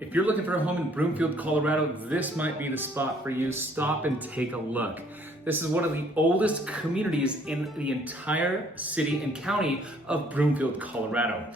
If you're looking for a home in Broomfield, Colorado, this might be the spot for you. Stop and take a look. This is one of the oldest communities in the entire city and county of Broomfield, Colorado.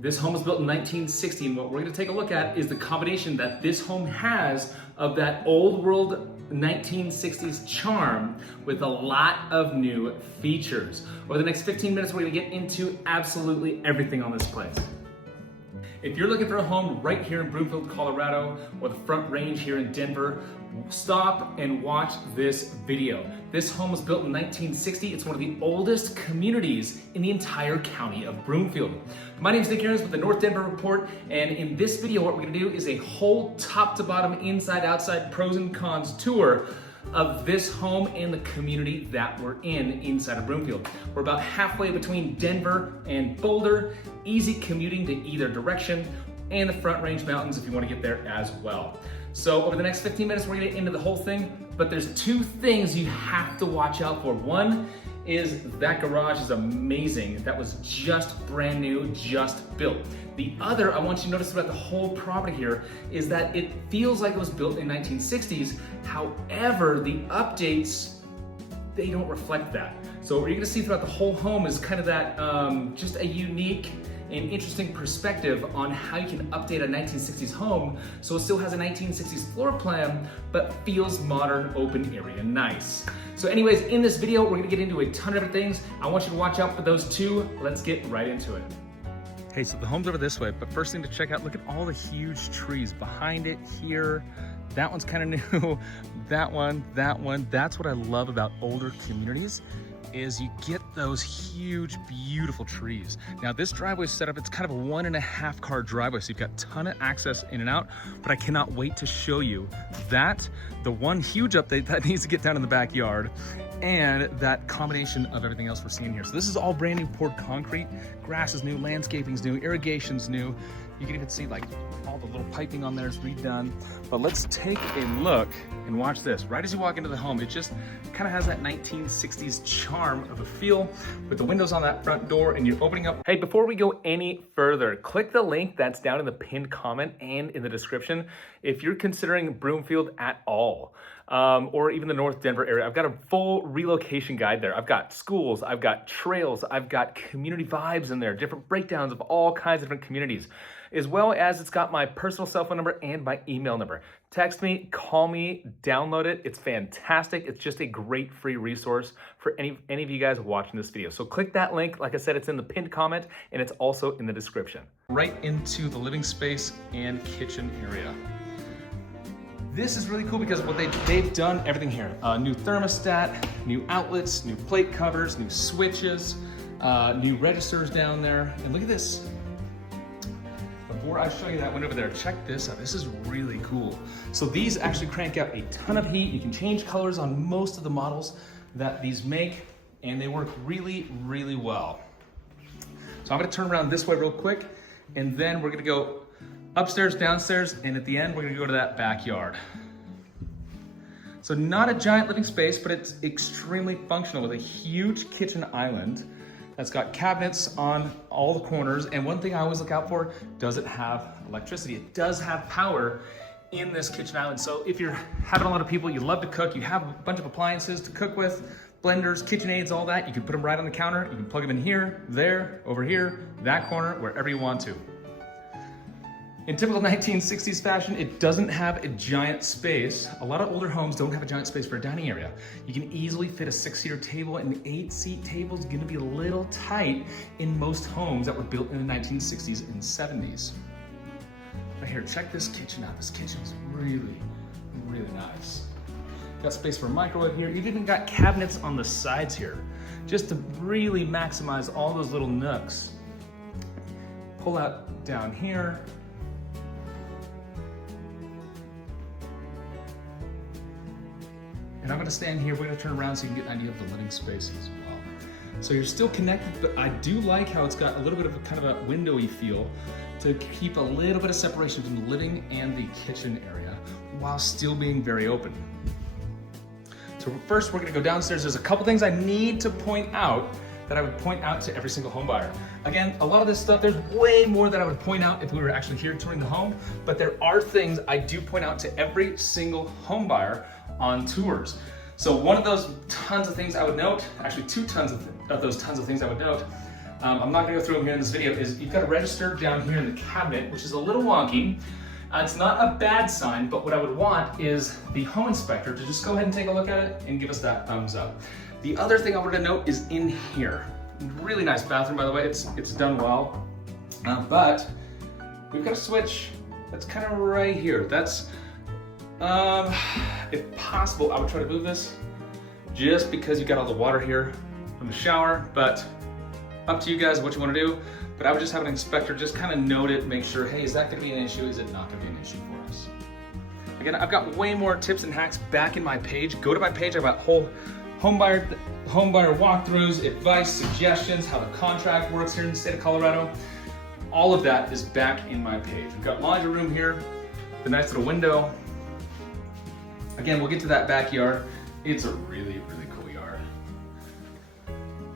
This home was built in 1960, and what we're going to take a look at is the combination that this home has of that old world 1960s charm with a lot of new features. Over the next 15 minutes, we're going to get into absolutely everything on this place. If you're looking for a home right here in Broomfield, Colorado, or the Front Range here in Denver, stop and watch this video. This home was built in 1960. It's one of the oldest communities in the entire county of Broomfield. My name is Nick Ahrens with the North Denver Report, and in this video, what we're gonna do is a whole top to bottom, inside, outside, pros and cons tour of this home and the community that we're in inside of Broomfield. We're about halfway between Denver and Boulder, easy commuting to either direction, and the Front Range Mountains if you want to get there as well. So over the next 15 minutes, we're gonna get into the whole thing, but there's two things you have to watch out for. One is that garage is amazing. That was just brand new, just built. The other I want you to notice about the whole property here is that it feels like it was built in 1960s. However, the updates, they don't reflect that. So what you're gonna see throughout the whole home is kind of that, just a unique and interesting perspective on how you can update a 1960s home so it still has a 1960s floor plan, but feels modern, open area, nice. So anyways, in this video, we're gonna get into a ton of different things. I want you to watch out for those two. Let's get right into it. Hey, so the home's over this way, but first thing to check out, look at all the huge trees behind it here. That one's kind of new, that one. That's what I love about older communities is you get those huge, beautiful trees. Now this driveway is set up, it's kind of a 1.5 car driveway, so you've got a ton of access in and out, but I cannot wait to show you that, the one huge update that needs to get down in the backyard, and that combination of everything else we're seeing here. So this is all brand new poured concrete, grass is new, landscaping's new, irrigation's new. You can even see like all the little piping on there is redone. But let's take a look and watch this. Right as you walk into the home, it just kind of has that 1960s charm of a feel with the windows on that front door and you're opening up. Hey, before we go any further, click the link that's down in the pinned comment and in the description if you're considering Broomfield at all. Or even the North Denver area. I've got a full relocation guide there. I've got schools, I've got trails, I've got community vibes in there, different breakdowns of all kinds of different communities, as well as it's got my personal cell phone number and my email number. Text me, call me, download it. It's fantastic. It's just a great free resource for any of you guys watching this video. So click that link. Like I said, it's in the pinned comment and it's also in the description. Right into the living space and kitchen area. This is really cool because what they've done everything here. New thermostat, new outlets, new plate covers, new switches, new registers down there. And look at this. Before I show you that window over there, check this out. This is really cool. So these actually crank out a ton of heat. You can change colors on most of the models that these make, and they work really, really well. So I'm gonna turn around this way real quick, and then we're gonna go upstairs, downstairs, and at the end, we're gonna go to that backyard. So not a giant living space, but it's extremely functional with a huge kitchen island that's got cabinets on all the corners. And one thing I always look out for, does it have electricity? It does have power in this kitchen island. So if you're having a lot of people, you love to cook, you have a bunch of appliances to cook with, blenders, KitchenAids, all that, you can put them right on the counter. You can plug them in here, there, over here, that corner, wherever you want to. In typical 1960s fashion, it doesn't have a giant space. A lot of older homes don't have a giant space for a dining area. You can easily fit a 6-seater table, and an 8-seat table is gonna be a little tight in most homes that were built in the 1960s and 70s. But here, check this kitchen out. This kitchen's really, really nice. Got space for a microwave here. You've even got cabinets on the sides here, just to really maximize all those little nooks. Pull out down here. And I'm gonna stand here, we're gonna turn around so you can get an idea of the living space as well. So you're still connected, but I do like how it's got a little bit of a kind of a windowy feel to keep a little bit of separation from the living and the kitchen area while still being very open. So first we're gonna go downstairs. There's a couple things I need to point out that I would point out to every single home buyer. Again, a lot of this stuff, there's way more that I would point out if we were actually here touring the home, but there are things I do point out to every single home buyer on tours. So one of those tons of things I would note, actually two tons of those tons of things I would note, I'm not gonna go through them here in this video, is you've got a register down here in the cabinet, which is a little wonky. It's not a bad sign, but what I would want is the home inspector to just go ahead and take a look at it and give us that thumbs up. The other thing I wanted to note is in here. Really nice bathroom, by the way. It's done well, but we've got a switch that's kind of right here. That's, if possible, I would try to move this just because you got all the water here from the shower, but up to you guys what you want to do. But I would just have an inspector just kind of note it, make sure, hey, is that going to be an issue? Is it not going to be an issue for us? Again, I've got way more tips and hacks back in my page. Go to my page. I've got whole home buyer walkthroughs, advice, suggestions, how the contract works here in the state of Colorado. All of that is back in my page. We've got laundry room here, the nice little window. Again, we'll get to that backyard. It's a really, really cool yard.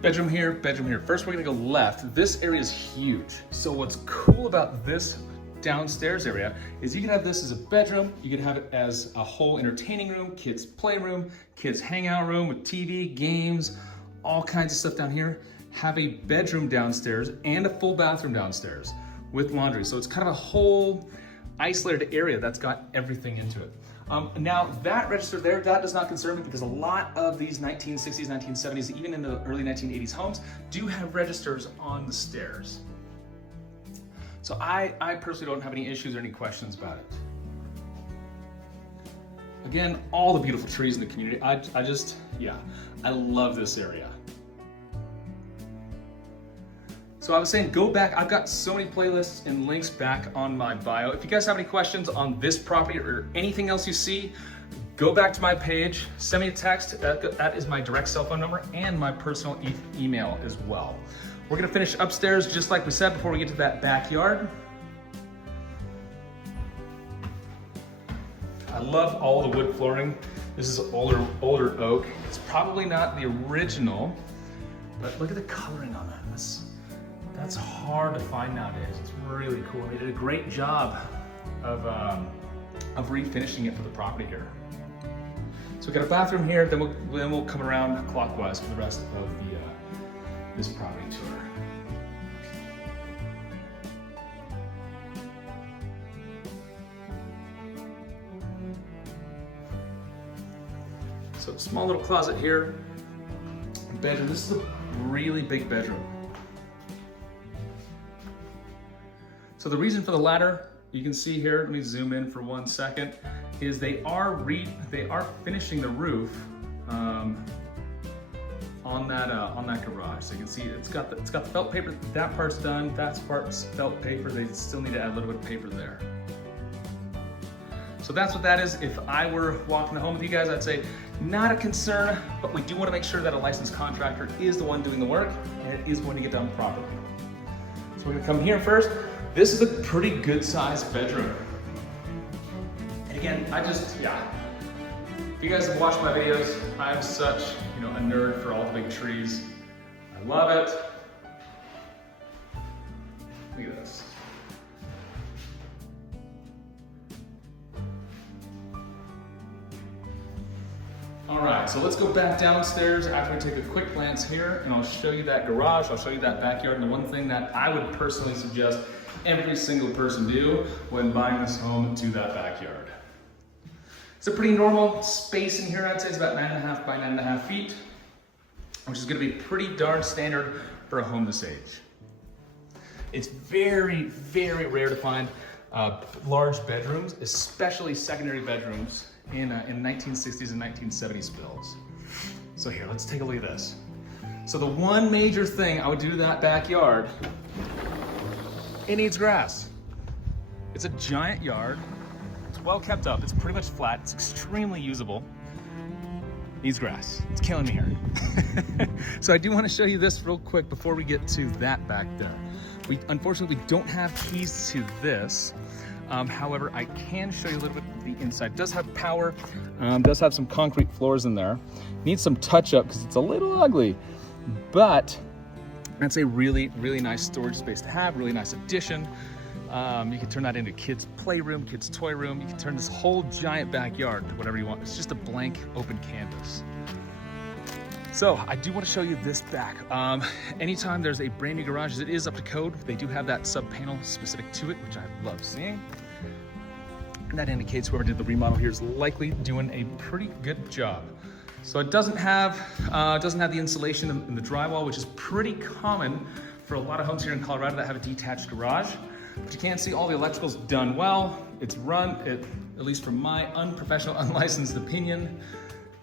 Bedroom here, bedroom here. First, we're gonna go left. This area is huge. So what's cool about this downstairs area is you can have this as a bedroom, you can have it as a whole entertaining room, kids playroom, kids hangout room with TV, games, all kinds of stuff down here. Have a bedroom downstairs and a full bathroom downstairs with laundry. So it's kind of a whole isolated area that's got everything into it. Now that register there, that does not concern me because a lot of these 1960s, 1970s, even in the early 1980s homes do have registers on the stairs. So I personally don't have any issues or any questions about it. Again, all the beautiful trees in the community. I love this area. So I was saying, go back. I've got so many playlists and links back on my bio. If you guys have any questions on this property or anything else you see, go back to my page, send me a text. That is my direct cell phone number and my personal email as well. We're gonna finish upstairs just like we said before we get to that backyard. I love all the wood flooring. This is older oak. It's probably not the original, but look at the coloring on that. That's hard to find nowadays. It's really cool. They did a great job of refinishing it for the property here. So we've got a bathroom here, then we'll come around clockwise for the rest of this property tour. So small little closet here, bedroom. This is a really big bedroom. So the reason for the ladder, you can see here, let me zoom in for 1 second, is they are finishing the roof on that garage. So you can see it's got the felt paper. That part's done. That part's felt paper. They still need to add a little bit of paper there. So that's what that is. If I were walking the home with you guys, I'd say not a concern, but we do want to make sure that a licensed contractor is the one doing the work and it is going to get done properly. So we're gonna come here first. This is a pretty good sized bedroom. And again, if you guys have watched my videos, I'm such, a nerd for all the big trees. I love it. Look at this. All right, so let's go back downstairs after we take a quick glance here, and I'll show you that garage, I'll show you that backyard, and the one thing that I would personally suggest every single person do when buying this home to that backyard. It's a pretty normal space in here. I'd say it's about 9.5 by 9.5 feet, which is gonna be pretty darn standard for a home this age. It's very, very rare to find large bedrooms, especially secondary bedrooms in 1960s and 1970s builds. So here, let's take a look at this. So the one major thing I would do to that backyard, it needs grass. It's a giant yard. It's well kept up. It's pretty much flat. It's extremely usable. Needs grass. It's killing me here. So I do want to show you this real quick before we get to that back there. Unfortunately, we don't have keys to this. However, I can show you a little bit of the inside. It does have power, does have some concrete floors in there. Needs some touch up because it's a little ugly, but That's a really, really nice storage space to have, really nice addition. You can turn that into kids' playroom, kids' toy room. You can turn this whole giant backyard to whatever you want. It's just a blank open canvas. So I do want to show you this back. Anytime there's a brand new garage that is up to code, they do have that sub panel specific to it, which I love seeing. And that indicates whoever did the remodel here is likely doing a pretty good job. So it doesn't have the insulation in the drywall, which is pretty common for a lot of homes here in Colorado that have a detached garage. But you can see all the electrical's done well. It's run, at least from my unprofessional, unlicensed opinion,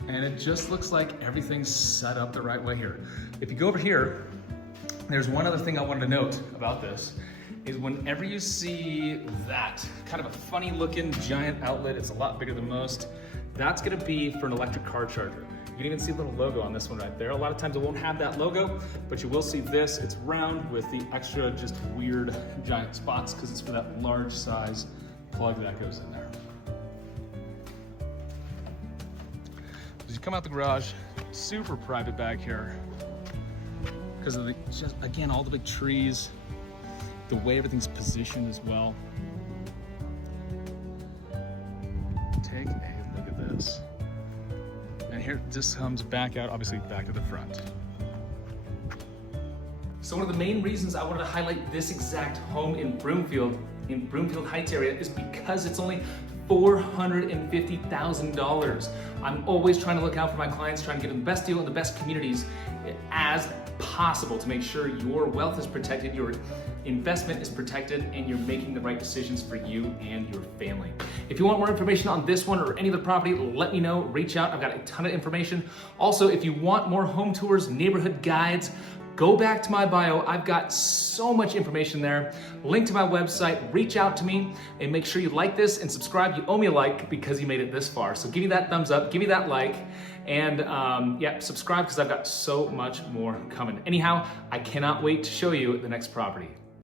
and it just looks like everything's set up the right way here. If you go over here, there's one other thing I wanted to note about this, is whenever you see that kind of a funny looking giant outlet, it's a lot bigger than most, that's gonna be for an electric car charger. You can even see a little logo on this one right there. A lot of times it won't have that logo, but you will see this. It's round with the extra just weird giant spots because it's for that large size plug that goes in there. As you come out the garage, super private back here because of just again, all the big trees, the way everything's positioned as well. Take a look at this. And here, this comes back out, obviously back to the front. So one of the main reasons I wanted to highlight this exact home in Broomfield Heights area is because it's only $450,000. I'm always trying to look out for my clients, trying to get them the best deal in the best communities as possible to make sure your wealth is protected, your investment is protected, and you're making the right decisions for you and your family. If you want more information on this one or any other property, let me know, reach out. I've got a ton of information. Also, if you want more home tours, neighborhood guides, go back to my bio. I've got so much information there. Link to my website, reach out to me, and make sure you like this and subscribe. You owe me a like because you made it this far. So give me that thumbs up, give me that like, and yeah, subscribe because I've got so much more coming. Anyhow, I cannot wait to show you the next property.